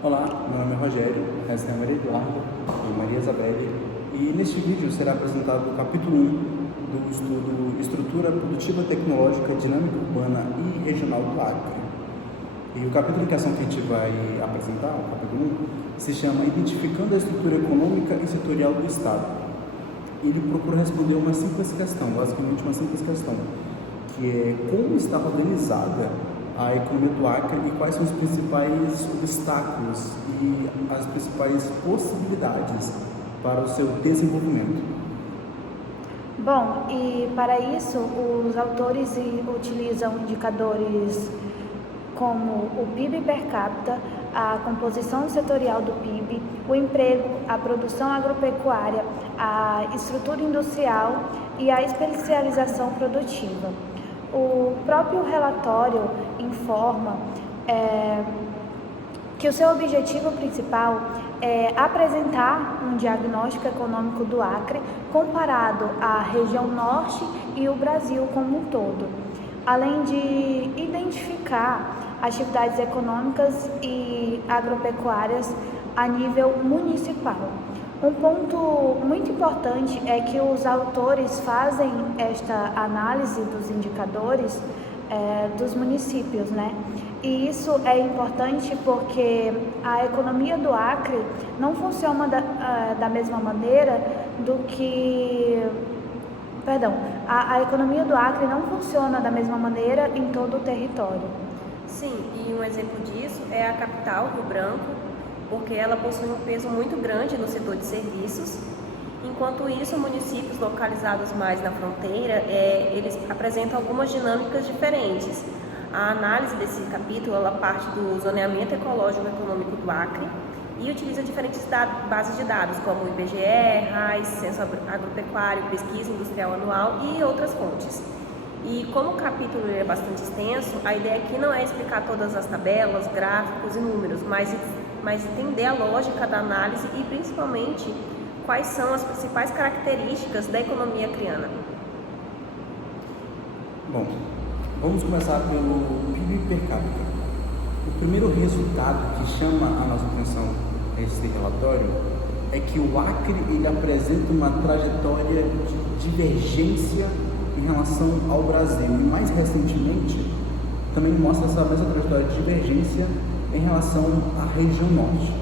Olá, meu nome é Rogério, essa é a Maria Eduarda e Maria Isabelle, e neste vídeo será apresentado o capítulo 1 do estudo Estrutura Produtiva Tecnológica Dinâmica Urbana e Regional do Acre. E o capítulo que a gente vai apresentar, o capítulo 1, se chama Identificando a Estrutura Econômica e Setorial do Estado. Ele procura responder uma simples questão, basicamente uma simples questão, que é como está organizada a economia do Acre e quais são os principais obstáculos e as principais possibilidades para o seu desenvolvimento. Bom, e para isso os autores utilizam indicadores como o PIB per capita, a composição setorial do PIB, o emprego, a produção agropecuária, a estrutura industrial e a especialização produtiva. O próprio relatório informa que o seu objetivo principal é apresentar um diagnóstico econômico do Acre comparado à região norte e o Brasil como um todo, além de identificar atividades econômicas e agropecuárias a nível municipal. Um ponto muito importante é que os autores fazem esta análise dos indicadores dos municípios, né? E isso é importante porque a economia do Acre não funciona da mesma maneira do que... a economia do Acre não funciona da mesma maneira em todo o território. Sim, e um exemplo disso é a capital, Rio Branco, porque ela possui um peso muito grande no setor de serviços. Enquanto isso, municípios localizados mais na fronteira, eles apresentam algumas dinâmicas diferentes. A análise desse capítulo, ela parte do zoneamento ecológico e econômico do Acre e utiliza diferentes bases de dados, como o IBGE, RAIS, Censo Agropecuário, Pesquisa Industrial Anual e outras fontes. E como o capítulo é bastante extenso, a ideia aqui não é explicar todas as tabelas, gráficos e números, mas entender a lógica da análise e principalmente quais são as principais características da economia acreana. Bom, vamos começar pelo PIB per capita. O primeiro resultado que chama a nossa atenção nesse relatório é que o Acre ele apresenta uma trajetória de divergência em relação ao Brasil e mais recentemente também mostra essa mesma trajetória de divergência em relação à região norte.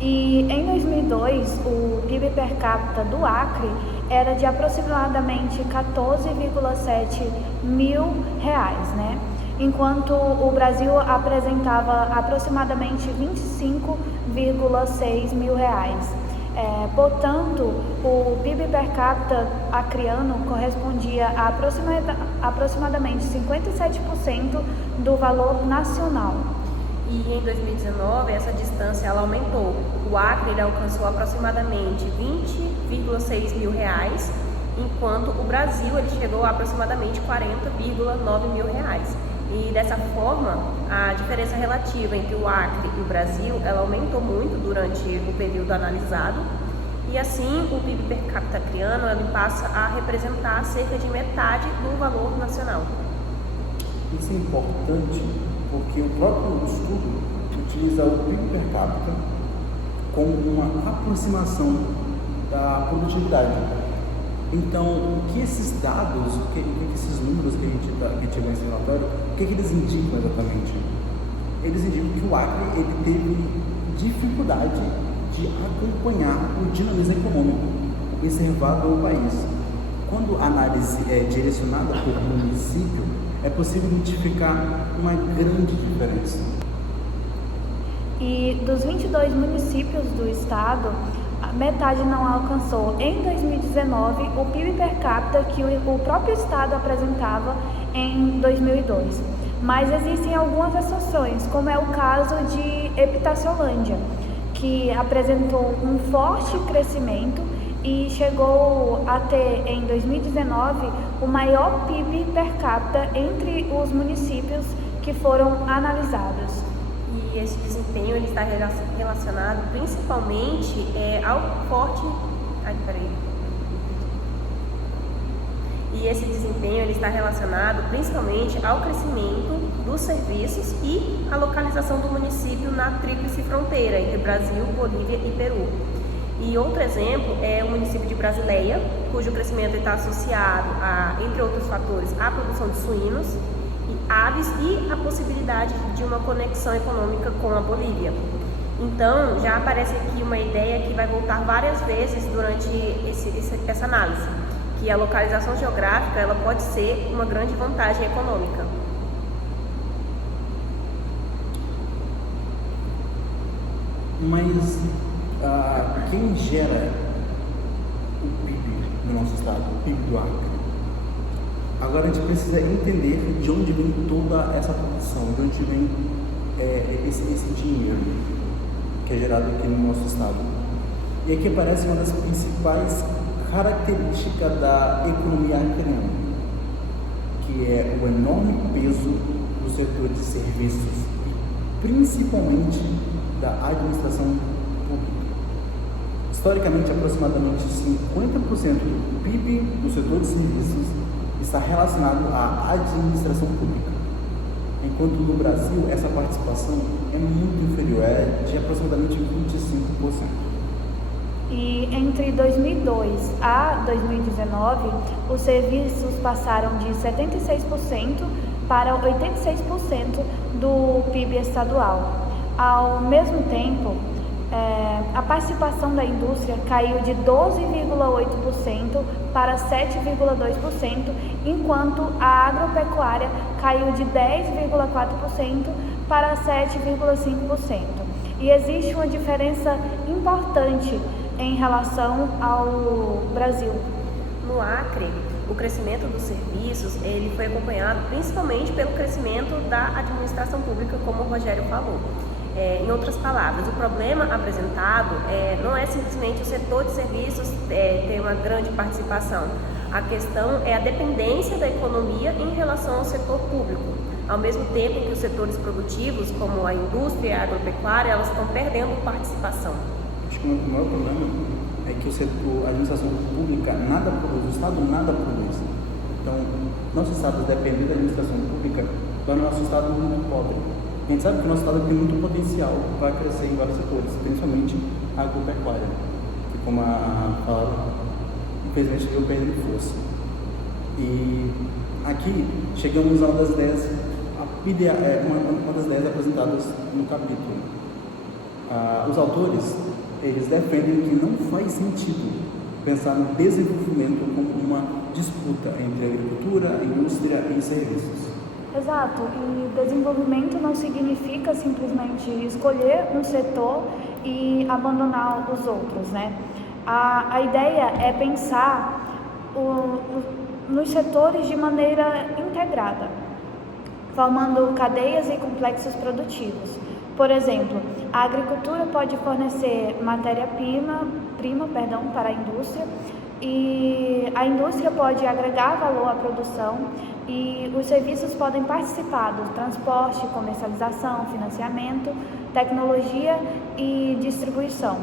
E em 2002, o PIB per capita do Acre era de aproximadamente 14,7 mil reais, né? Enquanto o Brasil apresentava aproximadamente 25,6 mil reais. Portanto, o PIB per capita acreano correspondia a aproximadamente 57% do valor nacional. E em 2019, essa distância ela aumentou. O Acre ele alcançou aproximadamente 20,6 mil reais, enquanto o Brasil ele chegou a aproximadamente 40,9 mil reais. E dessa forma, a diferença relativa entre o Acre e o Brasil, ela aumentou muito durante o período analisado. E assim, o PIB per capita acreano ele passa a representar cerca de metade do valor nacional. Isso é importante porque o próprio estudo utiliza o PIB per capita como uma aproximação da produtividade. Então, o que esses dados, o que esses números que a gente vê nesse relatório, o que eles indicam exatamente? Eles indicam que o Acre ele teve dificuldade de acompanhar o dinamismo econômico observado no país. Quando a análise é direcionada por município, é possível identificar uma grande diferença. E dos 22 municípios do estado, metade não alcançou em 2019 o PIB per capita que o próprio estado apresentava em 2002. Mas existem algumas exceções, como é o caso de Epitaciolândia, que apresentou um forte crescimento e chegou a ter em 2019 o maior PIB per capita entre os municípios que foram analisados. E esse desempenho ele está relacionado principalmente ao forte... E esse desempenho ele está relacionado principalmente ao crescimento dos serviços e à localização do município na tríplice fronteira entre Brasil, Bolívia e Peru. E outro exemplo é o município de Brasileia, cujo crescimento está associado a, entre outros fatores, à produção de suínos e aves e a possibilidade de uma conexão econômica com a Bolívia. Então, já aparece aqui uma ideia que vai voltar várias vezes durante essa análise, que a localização geográfica ela pode ser uma grande vantagem econômica. Mas quem gera o PIB no nosso estado, o PIB do Acre? Agora a gente precisa entender de onde vem toda essa produção, de onde vem esse dinheiro que é gerado aqui no nosso estado. E aqui aparece uma das principais características da economia acreana, que é o enorme peso do setor de serviços, principalmente da administração pública. Historicamente, aproximadamente 50% do PIB do setor de serviços está relacionado à administração pública, enquanto no Brasil essa participação é muito inferior, é de aproximadamente 25%. E entre 2002 a 2019, os serviços passaram de 76% para 86% do PIB estadual. Ao mesmo tempo, a participação da indústria caiu de 12,8% para 7,2%, enquanto a agropecuária caiu de 10,4% para 7,5%. E existe uma diferença importante em relação ao Brasil. No Acre, o crescimento dos serviços ele foi acompanhado principalmente pelo crescimento da administração pública, como o Rogério falou. Em outras palavras, o problema apresentado não é simplesmente o setor de serviços ter uma grande participação. A questão é a dependência da economia em relação ao setor público. Ao mesmo tempo que os setores produtivos, como a indústria e a agropecuária, elas estão perdendo participação. Acho que o maior problema é que a administração pública nada produz, o Estado nada produz. Então, nosso Estado depender da administração pública torna o nosso Estado muito pobre. A gente sabe que o nosso Estado tem muito potencial para crescer em vários setores, principalmente a agropecuária, que, como a falaram, infelizmente deu perdendo força. E aqui chegamos a uma das ideias apresentadas no capítulo. Os autores eles defendem que não faz sentido pensar no desenvolvimento como uma disputa entre agricultura, indústria e serviços. Exato, e desenvolvimento não significa simplesmente escolher um setor e abandonar os outros, né? A ideia é pensar nos setores de maneira integrada, formando cadeias e complexos produtivos. Por exemplo, a agricultura pode fornecer matéria-prima para a indústria, e a indústria pode agregar valor à produção, e os serviços podem participar do transporte, comercialização, financiamento, tecnologia e distribuição.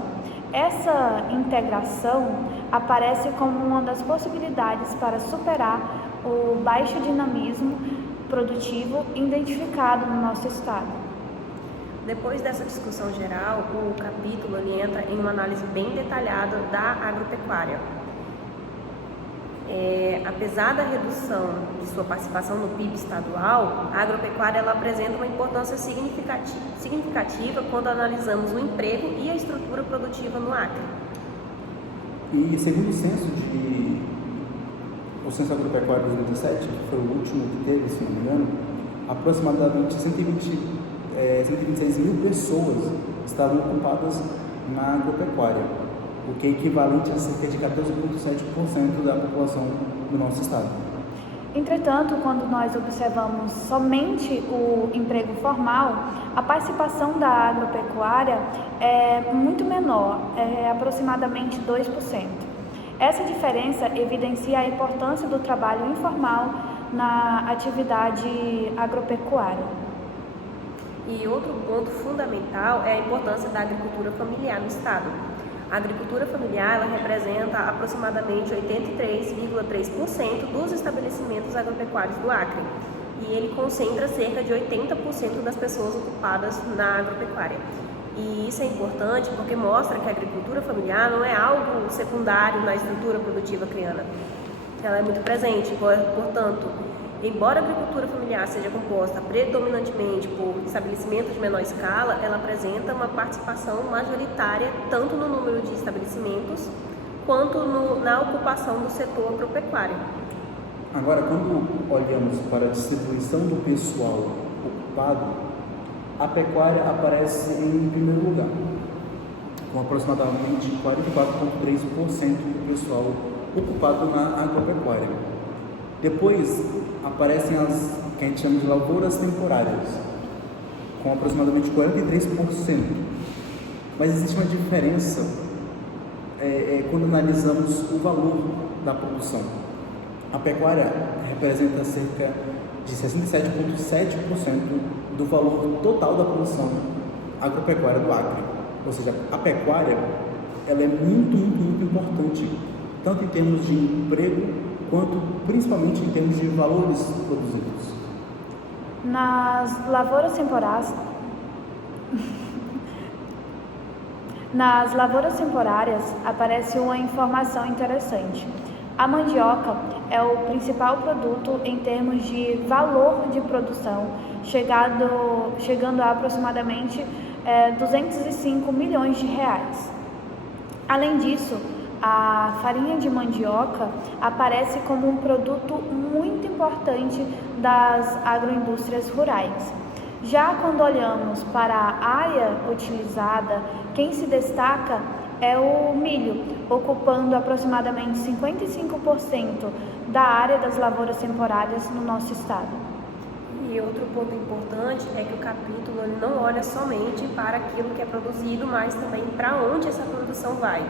Essa integração aparece como uma das possibilidades para superar o baixo dinamismo produtivo identificado no nosso estado. Depois dessa discussão geral, o capítulo ele entra em uma análise bem detalhada da agropecuária. Apesar da redução de sua participação no PIB estadual, a agropecuária ela apresenta uma importância significativa quando analisamos o emprego e a estrutura produtiva no Acre. E segundo o censo agropecuário de 2017, que foi o último que teve, se não me engano, aproximadamente 126 mil pessoas estavam ocupadas na agropecuária, o que é equivalente a cerca de 14,7% da população do nosso estado. Entretanto, quando nós observamos somente o emprego formal, a participação da agropecuária é muito menor, é aproximadamente 2%. Essa diferença evidencia a importância do trabalho informal na atividade agropecuária. E outro ponto fundamental é a importância da agricultura familiar no estado. A agricultura familiar ela representa aproximadamente 83,3% dos estabelecimentos agropecuários do Acre e ele concentra cerca de 80% das pessoas ocupadas na agropecuária. E isso é importante porque mostra que a agricultura familiar não é algo secundário na estrutura produtiva acreana. Ela é muito presente, portanto, embora a agricultura familiar seja composta predominantemente por estabelecimentos de menor escala, ela apresenta uma participação majoritária tanto no número de estabelecimentos quanto na ocupação do setor agropecuário. Agora, quando olhamos para a distribuição do pessoal ocupado, a pecuária aparece em primeiro lugar, com aproximadamente 44,3% do pessoal ocupado na agropecuária. Depois aparecem as que a gente chama de lavouras temporárias, com aproximadamente 43%. Mas existe uma diferença quando analisamos o valor da produção. A pecuária representa cerca de 67,7% do valor total da produção agropecuária do Acre. Ou seja, a pecuária ela é muito importante, tanto em termos de emprego, quanto principalmente em termos de valores produzidos. Nas lavouras temporárias aparece uma informação interessante. A mandioca é o principal produto em termos de valor de produção, chegando a aproximadamente 205 milhões de reais. Além disso, a farinha de mandioca aparece como um produto muito importante das agroindústrias rurais. Já quando olhamos para a área utilizada, quem se destaca é o milho, ocupando aproximadamente 55% da área das lavouras temporárias no nosso estado. E outro ponto importante é que o capítulo não olha somente para aquilo que é produzido, mas também para onde essa produção vai.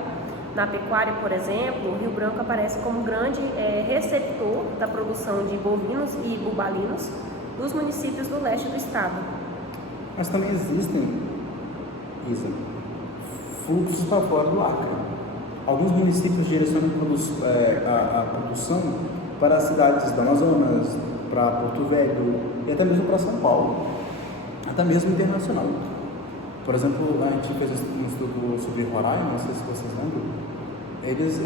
Na pecuária, por exemplo, o Rio Branco aparece como grande receptor da produção de bovinos e bubalinos dos municípios do leste do estado. Mas também existem, Isa, fluxos para fora do Acre. Alguns municípios direcionam a produção para as cidades do Amazonas, para Porto Velho e até mesmo para São Paulo, até mesmo internacional. Por exemplo, a gente fez um estudo sobre Roraima, não sei se vocês lembram. Eles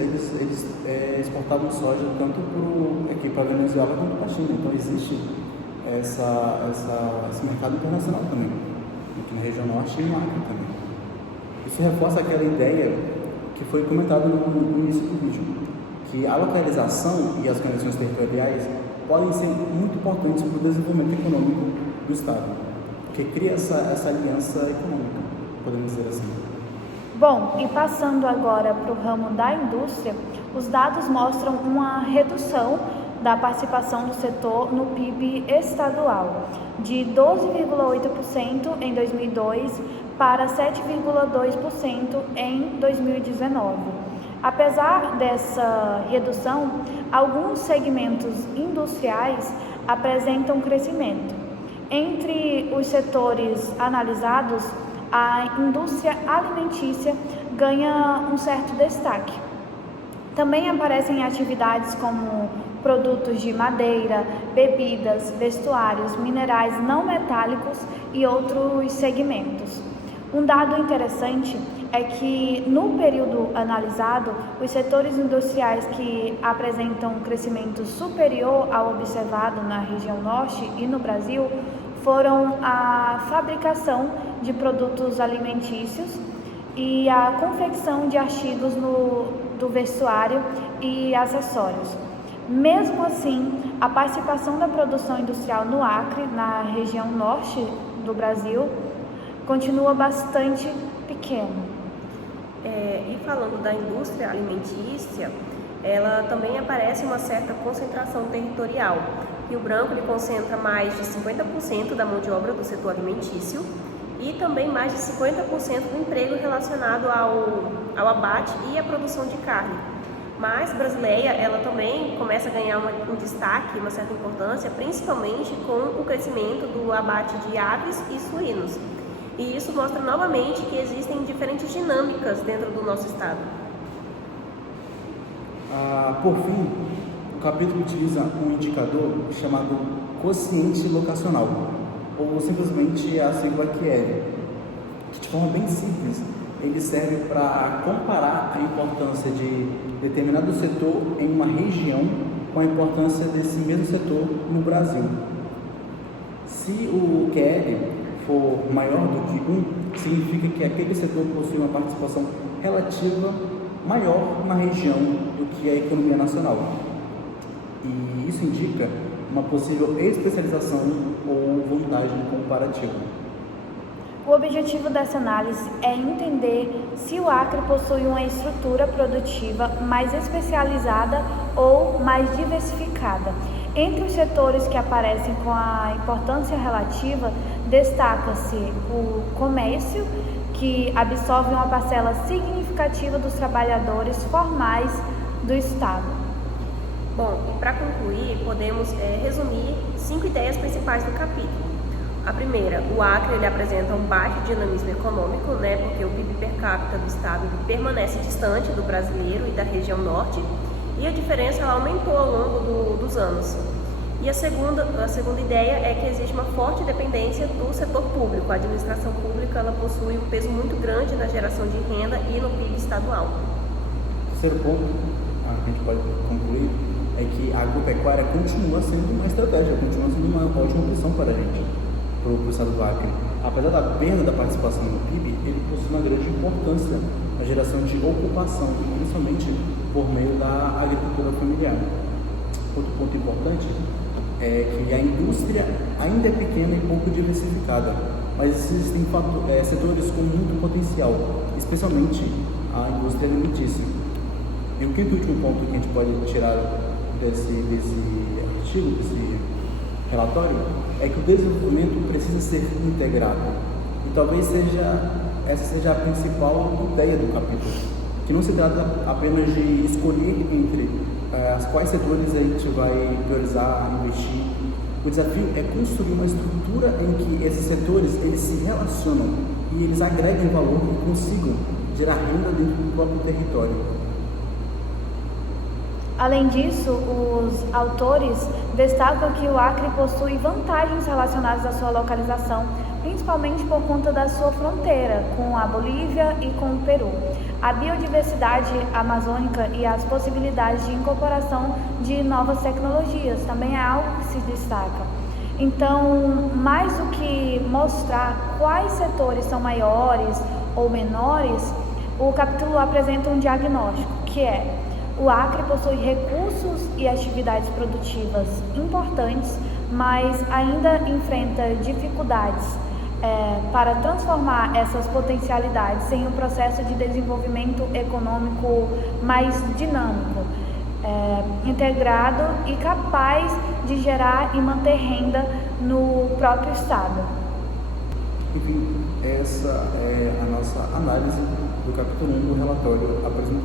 exportavam soja tanto aqui para a Venezuela quanto para a China. Então existe esse mercado internacional também, aqui na região norte e no Acre também. Isso reforça aquela ideia que foi comentada no início do vídeo, que a localização e as conexões territoriais podem ser muito importantes para o desenvolvimento econômico do estado, porque cria essa aliança econômica, podemos dizer assim. Bom, e passando agora para o ramo da indústria, os dados mostram uma redução da participação do setor no PIB estadual, de 12,8% em 2002 para 7,2% em 2019. Apesar dessa redução, alguns segmentos industriais apresentam crescimento. Entre os setores analisados, a indústria alimentícia ganha um certo destaque. Também aparecem atividades como produtos de madeira, bebidas, vestuários, minerais não metálicos e outros segmentos. Um dado interessante é que, no período analisado, os setores industriais que apresentam um crescimento superior ao observado na região norte e no Brasil foram a fabricação de produtos alimentícios e a confecção de artigos do vestuário e acessórios. Mesmo assim, a participação da produção industrial no Acre, na região norte do Brasil, continua bastante pequena. E falando da indústria alimentícia, ela também aparece uma certa concentração territorial. Rio Branco ele concentra mais de 50% da mão de obra do setor alimentício e também mais de 50% do emprego relacionado ao abate e à produção de carne. Mas Brasileia, ela também começa a ganhar um destaque, uma certa importância, principalmente com o crescimento do abate de aves e suínos. E isso mostra novamente que existem diferentes dinâmicas dentro do nosso estado. Por fim, o capítulo utiliza um indicador chamado quociente locacional, ou simplesmente a sigla QL, que de forma bem simples, ele serve para comparar a importância de determinado setor em uma região com a importância desse mesmo setor no Brasil. Se o QL for maior do que 1, significa que aquele setor possui uma participação relativa maior na região do que a economia nacional. E isso indica uma possível especialização ou vantagem comparativa. O objetivo dessa análise é entender se o Acre possui uma estrutura produtiva mais especializada ou mais diversificada. Entre os setores que aparecem com a importância relativa, destaca-se o comércio, que absorve uma parcela significativa dos trabalhadores formais do Estado. Bom, e para concluir, podemos resumir 5 ideias principais do capítulo. A primeira, o Acre ele apresenta um baixo dinamismo econômico, porque o PIB per capita do estado permanece distante do brasileiro e da região norte, e a diferença ela aumentou ao longo dos anos. E a segunda ideia é que existe uma forte dependência do setor público. A administração pública ela possui um peso muito grande na geração de renda e no PIB estadual. O terceiro ponto que a gente pode concluir é que a agropecuária continua sendo uma estratégia, continua sendo uma ótima opção para a gente, para o estado do Acre. Apesar da perda da participação no PIB, ele possui uma grande importância na geração de ocupação, principalmente por meio da agricultura familiar. Outro ponto importante é que a indústria ainda é pequena e pouco diversificada, mas existem setores com muito potencial, especialmente a indústria alimentícia. E o quinto e último ponto que a gente pode tirar desse artigo, desse relatório, é que o desenvolvimento precisa ser integrado. E talvez essa seja a principal ideia do capítulo, que não se trata apenas de escolher entre quais setores a gente vai priorizar, investir. O desafio é construir uma estrutura em que esses setores eles se relacionam e eles agreguem valor e consigam gerar renda dentro do próprio território. Além disso, os autores destacam que o Acre possui vantagens relacionadas à sua localização, principalmente por conta da sua fronteira com a Bolívia e com o Peru. A biodiversidade amazônica e as possibilidades de incorporação de novas tecnologias também é algo que se destaca. Então, mais do que mostrar quais setores são maiores ou menores, o capítulo apresenta um diagnóstico, que é: o Acre possui recursos e atividades produtivas importantes, mas ainda enfrenta dificuldades para transformar essas potencialidades em um processo de desenvolvimento econômico mais dinâmico, integrado e capaz de gerar e manter renda no próprio estado. Enfim, essa é a nossa análise do capítulo 1 do relatório apresentado.